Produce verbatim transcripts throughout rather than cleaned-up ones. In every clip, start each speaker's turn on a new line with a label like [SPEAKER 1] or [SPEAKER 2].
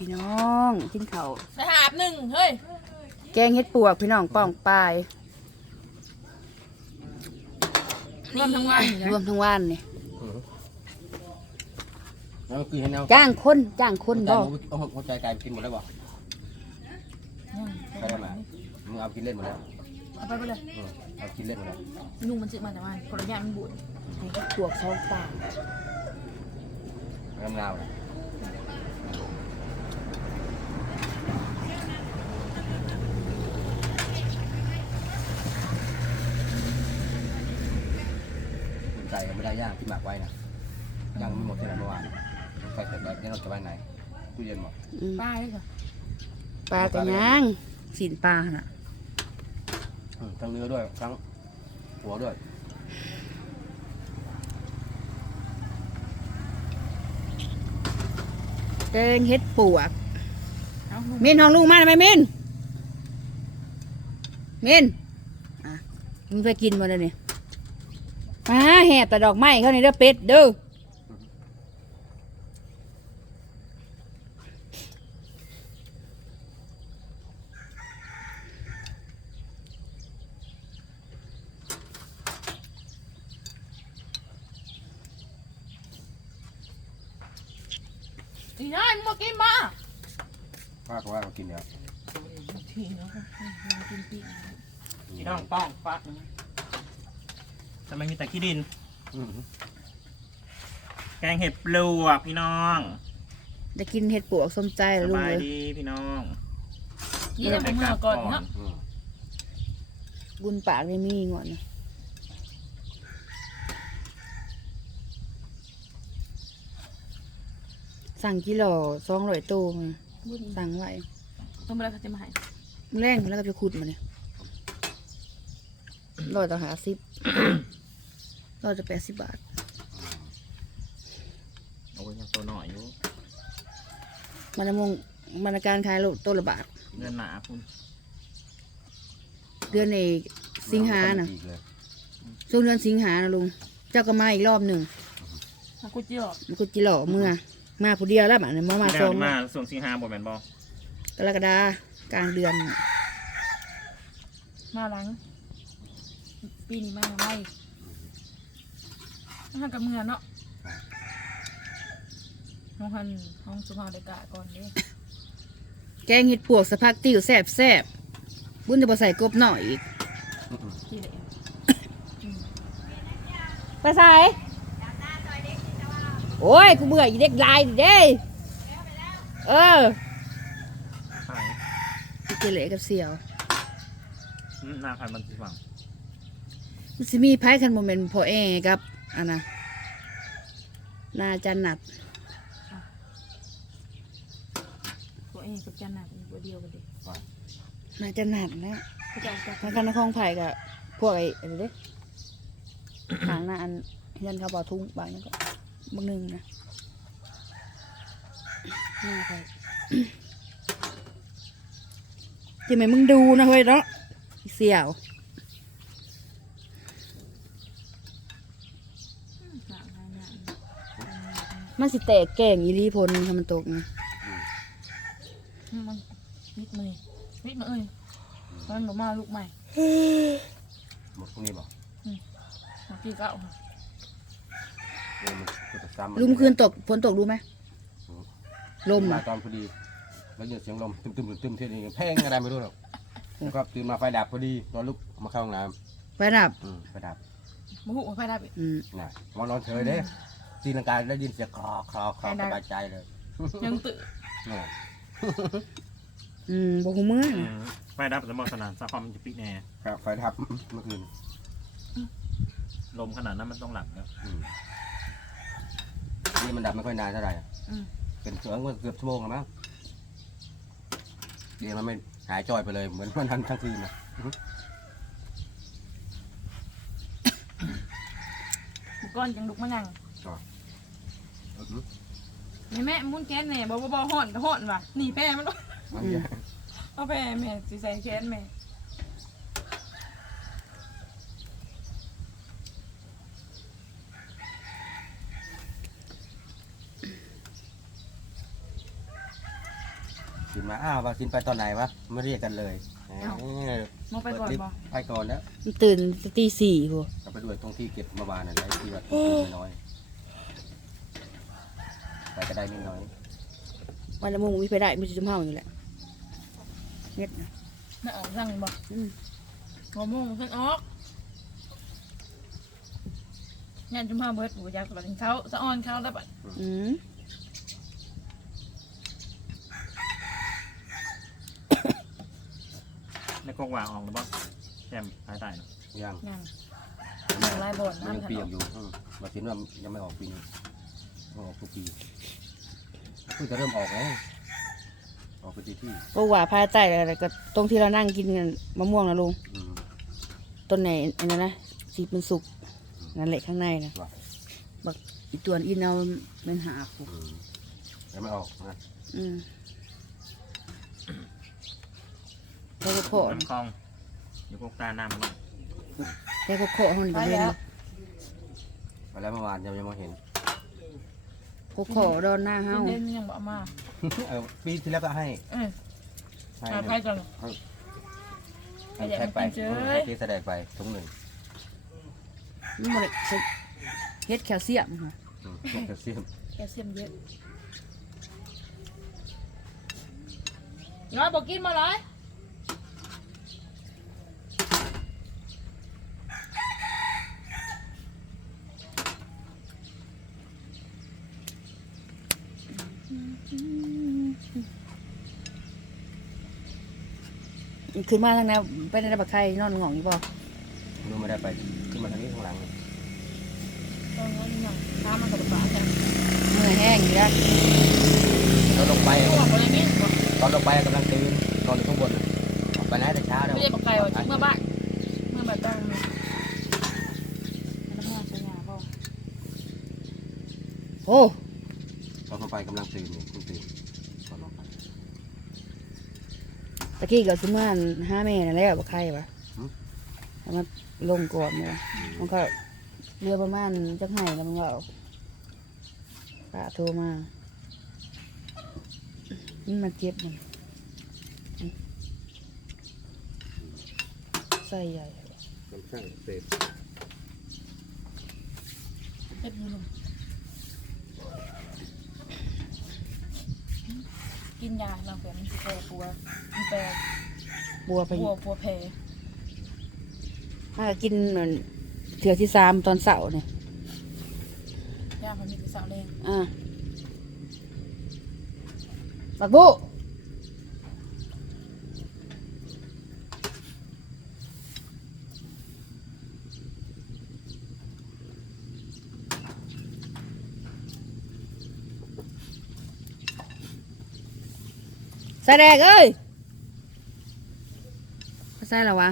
[SPEAKER 1] พี่น้องกินข้าว
[SPEAKER 2] ไปหาบหนึ่งเฮ้ย
[SPEAKER 1] แกงเห็ดปวกพี่น้องป้องปลาย
[SPEAKER 2] รวมทั้งวัน
[SPEAKER 1] รวมทั้งวันนี่
[SPEAKER 3] แล้วคือให้แนว
[SPEAKER 1] จ้างคนจ้างคนบ่
[SPEAKER 3] เอาหัวใจกลายกินหมดแล้วบ่ใช่ได้ไหมมึงเอากินเล่นหมดแล้ว
[SPEAKER 2] เอาไปไปเลย
[SPEAKER 3] เอากินเล่นหมดแล้ว
[SPEAKER 2] ลุงมันจืดมาแต่วันคนละอย่างมันบูด
[SPEAKER 1] เห็ดปวกสองปาก
[SPEAKER 3] งามงามใจไม่ได้ย่างที่หมักไว้นะย่างไม่หมดเลยเมื่อวานใส่เสร็จแล้วนี่เราจะไว้ไหนตู้เย็นหมด
[SPEAKER 1] อืม
[SPEAKER 2] ป้าเลยค่ะ
[SPEAKER 1] ปลากระย่างสินปลาน่ะ
[SPEAKER 3] ทั้งเนื้อด้วยทั้งหัวด้วย
[SPEAKER 1] แกงเห็ดปวก
[SPEAKER 2] เอาลุง
[SPEAKER 1] เมนห้องลูกมาทำไมเมนเมนอ่ะมึงไปกินมาเลยนี่มาแหบแต่ดอกไม้เขานี่เด้อเป็ดเด้อ
[SPEAKER 2] อีน้อยมึงมากินมา
[SPEAKER 3] ป้าก็ว่าเรากินเดี๋ยว
[SPEAKER 2] ทีเนาะมากินปี
[SPEAKER 4] พี่น้องป้องฟักทำไมมีแต่ขี้ดิน แกงเห็ดปลวกพี่น้อง
[SPEAKER 1] จะกินเห็ดปวกสมใจ
[SPEAKER 4] ส
[SPEAKER 1] แล้วลูก
[SPEAKER 4] บาย
[SPEAKER 1] เลย
[SPEAKER 4] ดีพี่น้อง
[SPEAKER 2] ยี่เราไปเมื่อก่อนเนาะ
[SPEAKER 1] บุญปากได้มีงอนนะสั่งกิโลสองร้อยตู้มาสั่งไว้
[SPEAKER 2] ต้องไปแล้วเขาจะมาให้
[SPEAKER 1] แรงแล้วก็จะขุดมาเนี่ยร้อยต่อหาสิบ ร้อยจะแปดสิบบาท
[SPEAKER 4] โอ้ยยังตัวหน่อยอยู่
[SPEAKER 1] มันมงมันการขายโลตัวละบาท
[SPEAKER 4] เงินหนาคุณ
[SPEAKER 1] เดือนในสิงหาน่ะช่วงเดือนสิงหานะลุง เจ้าก็มาอีกรอบหนึ่ง
[SPEAKER 2] มากูเจียว
[SPEAKER 1] มันก็จิหล่อเมื่อ มาผู้เดียวแล้วบ้านะมามา
[SPEAKER 4] แล้
[SPEAKER 1] ส
[SPEAKER 4] ว
[SPEAKER 1] อง
[SPEAKER 4] นี่มาส่วนสิงหาบทแมนบอล
[SPEAKER 1] กรกฎากลางเดือน
[SPEAKER 2] มาหลังปีนี้มาไม่ห้างกับเมืองเนาะห้องหันห้องสุภาพเดกะก่อนเด้
[SPEAKER 1] แกงเห็ดปวกสะพักติ๋วแสบแสบบุญจะมาใส่กบหน่อยอีก
[SPEAKER 2] ที่ไหน
[SPEAKER 1] ไปใส่โอ้ยกูเบื่ออีเด็กลายดิเด้เออ
[SPEAKER 4] ใช่
[SPEAKER 1] พี่เจเละกับเสี่ยว
[SPEAKER 4] หน้าพันมันสิฝัง
[SPEAKER 1] มันสิมีไพ่คันโมเมนต์พอเอกับอันน่ะนาจันนัด
[SPEAKER 2] ตัวเองกับจันนักตัวเดียวกันเด็ก
[SPEAKER 1] นาจันนัดแล้ว
[SPEAKER 2] เขาจะเอาจาก
[SPEAKER 1] ทางคันนครไผ่กับพวกไอ้อะไรเด้ทางหน้าอันยันเขาบอกทุ่งบางอย่างก็บางหนึ่งนะหน้าไผ่ที่ไหนมึงดูนะเฮ้ยเนาะเสี่ยว มันสิแตกแก่งอีรีพลทำมันตกนะ
[SPEAKER 2] มันนิดมือนิดมือเอ้ยมันบอกมาลูกใหม่
[SPEAKER 3] หมดพวกนี้บอก
[SPEAKER 2] มาปีเก้า
[SPEAKER 1] ลุมคืนตกฝนตกรู้ไหมลม
[SPEAKER 3] มา
[SPEAKER 1] อ่ะ
[SPEAKER 3] ตอนพอดีแล้วยินเสียงลมตึมตึมตึมเท่านี้แพงอะไรไม่รู้หรอกก็ตื่นมาไฟดับพอดีนอนลุกมาเข้าห้องน้
[SPEAKER 1] ไฟดับ
[SPEAKER 3] ำไฟดับ
[SPEAKER 2] มหุมาไฟดับอีก
[SPEAKER 1] อืม
[SPEAKER 3] น่ะมานอนเฉยเด้ตีลังกาได้ยินเสียงคลอคลอคลอสบายใจเลย
[SPEAKER 2] ยังตื่น
[SPEAKER 3] น่ะ
[SPEAKER 1] อืมบกหูเมื่อ
[SPEAKER 4] อื
[SPEAKER 1] นะ
[SPEAKER 4] มไปดับสมองสนานซาความมันจะปิกแน่
[SPEAKER 3] ครับไฟดับเมื่อคืน
[SPEAKER 4] ลมขนาดนั้นมันต้องหลับแล้ว
[SPEAKER 3] อืมนี่มันดับไม่ค่อยนานเท่าไหร่
[SPEAKER 2] อืม
[SPEAKER 3] เป็นเสือเกือบชั่วโมงแล้วมั้งเดี๋ยวมันไม่หายจอยไปเลยเหมือนมันทันทั้งคืนนะ
[SPEAKER 2] บุกก้อนยังลุกมานั่ง
[SPEAKER 3] อื้อหือ
[SPEAKER 2] แม่แม่มุ้นแค้นแม่บอกว่าบ่ห่อนก็ห่อนว่ะหนีแพ้มัน
[SPEAKER 3] มันเยอะ
[SPEAKER 2] เอาแพ้แม่สิใส่แค้นแม่
[SPEAKER 3] สินมาอ้าวว่าสินไปตอนไหนวะไม่เรียกกันเลย
[SPEAKER 2] มองไปก่อนบ่
[SPEAKER 3] ไปก่อนแล้ว
[SPEAKER 1] มันตื่นตีสี่พวก
[SPEAKER 3] เราไปด้วยตรงที่เก็บเมื่อวานน่ะได้ที่ว่าน้อยไปก็ได้นิดน้อย
[SPEAKER 1] วันละโมงวิไปได้ไม่จะจำเฮาอยู่แหละเน็ดนะ
[SPEAKER 2] ไม่ออกสั่งบ่
[SPEAKER 1] อืม
[SPEAKER 2] หัวโมงขึ้นออกงานจุ่มห้าเบิร์ดบูยักษ์แบบเขาสะออนเขาแล้วแบบ
[SPEAKER 1] อืม
[SPEAKER 4] ในกงวางออกหรือเปล่าแซมภายใต้เนาะ
[SPEAKER 3] ยัง
[SPEAKER 2] ยังยังลายบ่อน
[SPEAKER 3] มันยัง
[SPEAKER 2] น้ำถ
[SPEAKER 3] เปี
[SPEAKER 2] น
[SPEAKER 3] ยก
[SPEAKER 2] น
[SPEAKER 3] อยู่อืมว่าสินว่ายังไม่ออกปีนี้ต้องออกทุกปีเพิ่งจะเริ่มออกแล้วออกไปที่ที่
[SPEAKER 1] พวกว่าพายใต้อะไรก็ตรงที่เรานั่งกินกันมะม่วงนะลุง
[SPEAKER 3] อืม
[SPEAKER 1] ต้นไหนอันนั้นนะสีเป็นสุกนั่นแหละข้างในนะ
[SPEAKER 3] ว่ะ
[SPEAKER 1] บักอีตัวอีเนาเป็นหาผูก
[SPEAKER 3] อืมยังไม่ออกนะ
[SPEAKER 1] อืมแล้วก็โค
[SPEAKER 4] น้ำคลองอยู่พวกตาน้ำมัน
[SPEAKER 1] แล้วก็โคห้อง
[SPEAKER 2] ไป
[SPEAKER 1] นี้
[SPEAKER 2] แล้ว
[SPEAKER 3] ไปแล้วเมื่อวานยังยังไม่เห็น
[SPEAKER 1] โคโคโดนหน้าเฮา
[SPEAKER 2] เล่นยังบอกมา
[SPEAKER 3] เออปีที่แล้วก็ให้
[SPEAKER 2] เออ
[SPEAKER 3] ให้
[SPEAKER 2] หาไปก่อน
[SPEAKER 3] ให้ให้ไปที่แสดงไปถุงหนึ่ง
[SPEAKER 1] มันหมดเฮ็ดแคลเซียมค่ะ
[SPEAKER 3] อืมพวกแคลเซียม
[SPEAKER 2] แคลเซียมเยอะย้อยบอกกินมาเลย
[SPEAKER 1] ขึ้นมาทางนั้นไปในบักไข่นอนงองอยู่บ่
[SPEAKER 3] รู้ไม่ได้ไปขึ้นมาทางนี้ข้างหลัง
[SPEAKER 2] ตอนนั้นยังน้ำมันกระบาดจ้ะ
[SPEAKER 1] เมื่อยแห้งอยู่แล้ว
[SPEAKER 3] ตอนลงไป
[SPEAKER 2] ตัวบอกอะไรนี่บอก
[SPEAKER 3] ตอนลงไปกำลังตื่นนอนอยู่ข้างบนน่ะออกไปไหนแต่เช้าแล้ว
[SPEAKER 2] ไม่ได้บอกไก่ว่าเมื่อบ้านเมื่อแบบตั้งน้ำมันใช้งานบ่
[SPEAKER 1] โอ้
[SPEAKER 3] ตอนลงไปกำลังตื่นอยู่เพิ่งตื่นตอนลงไป
[SPEAKER 1] ตะกี้ก็ซื้อมาห้าแม่นั่นแหละบักไข่ปะเอามาลงก่อนเลยมันก็เรือประมาณจักไห้แล้วมันก็เอาป้าโทรมามันมาเจ็บมันใส่ใหญ่
[SPEAKER 3] น้ำช่างเสร็จ
[SPEAKER 2] เจ็บอยู่ลมกินยาเราเผื่อมันจะแปรปัวมันแปร
[SPEAKER 1] บัวไป
[SPEAKER 2] ปัวปัวแผล
[SPEAKER 1] ถ้ากินเหมือนเถื่อที่สามตอนเสาร์เนี่ย
[SPEAKER 2] ยาเขามีแต่สาวแรง
[SPEAKER 1] อ่าบักบุใส่แดกเอ้ยใส่แล้ววะ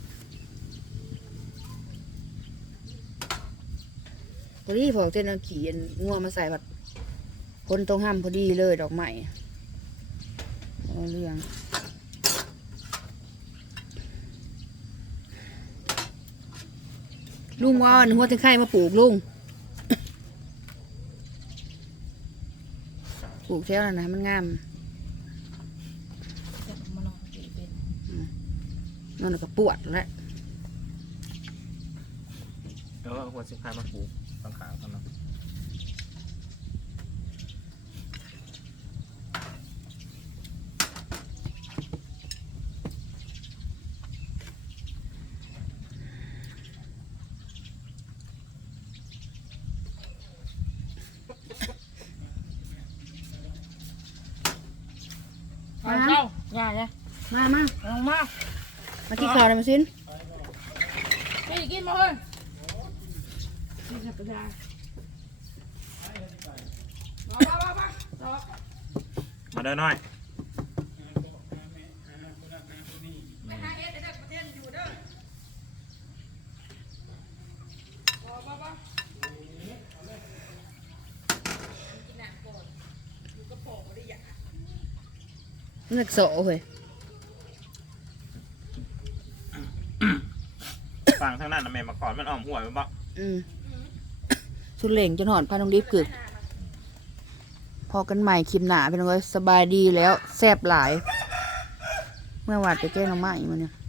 [SPEAKER 1] พอดีพอเต้นเอาขี่งัวมาใส่แบบคนตรงห้ามพอดีเลยดอกไม้เอาเรื่องลุงว่าหนึ่งหัวถึงไข่มาปลูกลุง ปลูกแถวนั้นนะมันงาม
[SPEAKER 2] จะมานอนเป็น
[SPEAKER 1] นั่นนะก็ปวดแล้ว
[SPEAKER 4] แล้วก็ควรสิพามาปลูกต้นขาวกันเนาะ
[SPEAKER 2] เอาเข้าอย่าเนี่ย
[SPEAKER 1] มามา
[SPEAKER 2] ลงมา
[SPEAKER 1] มากินข้าวเลยมาสิน
[SPEAKER 2] ไม่กินมาเลยกินธรรมดามามามามาต่อ
[SPEAKER 4] มาเดินหน่อย
[SPEAKER 2] ไปหาเอ็ดเด็กประเทศอยู่เด้อมามามากินน้ำก่อนอยู่กระป๋องได้ยัง
[SPEAKER 1] นึกโสเว้ย
[SPEAKER 4] ฝั่งทางนั้นนะแม่มาก่อนมันอ้อมหัวไปบ่
[SPEAKER 1] อืมชุดเหล่งจนหอนพาน้องดิฟกึกพอกันใหม่คลิปหน้าพี่น้องเอ้ยสบายดีแล้วแซ่บหลาย เมื่อวานไปแก้งน้ำไม้มาเนี่ย